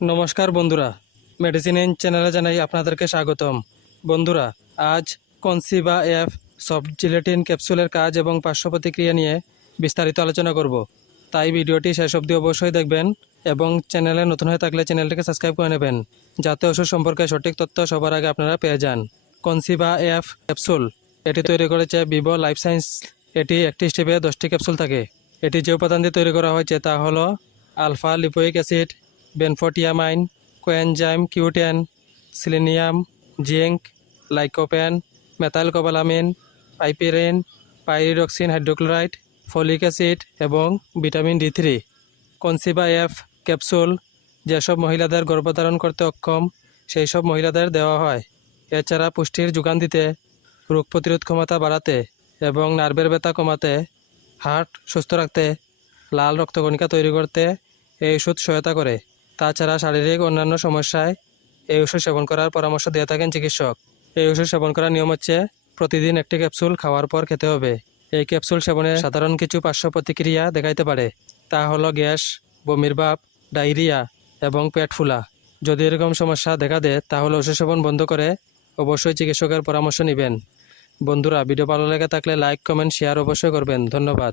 নমস্কার বন্ধুরা। মেডিসিন চ্যানেলে জানাই আপনাদেরকে স্বাগতম। বন্ধুরা, আজ কনসিবা এফ সফট জিলেটিন ক্যাপসুলের কাজ এবং পার্শ্ব প্রতিক্রিয়া নিয়ে বিস্তারিত আলোচনা করব। তাই ভিডিওটি শেষ অবধি অবশ্যই দেখবেন এবং চ্যানেলে নতুন হয়ে থাকলে চ্যানেলটিকে সাবস্ক্রাইব করে নেবেন, যাতে ওষুধ সম্পর্কে সঠিক তথ্য সবার আগে আপনারা পেয়ে যান। কনসিবা এফ ক্যাপসুল এটি তৈরি করেছে ভিভো লাইফ সায়েন্স এটি একটি স্টেপে দশটি ক্যাপসুল থাকে। এটি যে উপাদান দিয়ে তৈরি করা হয়েছে তা হলো alpha lipoic acid benfotiamine coenzyme, Q ten, selenium zinc lycopene methyl cobalamin piperine, pyridoxine hydrochloride, folic acid এবং vitamin D three. Conceiva F capsule যেসব মহিলাদের গর্ভধারণ করতে অক্ষম সেই সব মহিলাদের দেওয়া হয়। এছাড়া পুষ্টির যোগান দিতে, রোগ প্রতিরোধ ক্ষমতা বাড়াতে এবং নার্ভের ব্যথা কমাতে, হার্ট সুস্থ রাখতে, লাল রক্তকণিকা তৈরি করতে এই ওষুধ সহায়তা করে। তাছাড়া শারীরিক অন্যান্য সমস্যায় এই ওষুধ সেবন করার পরামর্শ দিয়ে থাকেন চিকিৎসক। এই ওষুধ সেবন করার নিয়ম হচ্ছে প্রতিদিন একটি ক্যাপসুল খাওয়ার পর খেতে হবে। এই ক্যাপসুল সেবনে সাধারণ কিছু পার্শ্ব প্রতিক্রিয়া দেখাইতে পারে। তা হলো গ্যাস, বমির ভাব, ডায়রিয়া এবং পেট ফুলা। যদি এরকম সমস্যা দেখা দেয়, তাহলে ওষুধ সেবন বন্ধ করে অবশ্যই চিকিৎসকের পরামর্শ নেবেন। বন্ধুরা, ভিডিও ভালো লেগে থাকলে লাইক, কমেন্ট, শেয়ার অবশ্যই করবেন। ধন্যবাদ।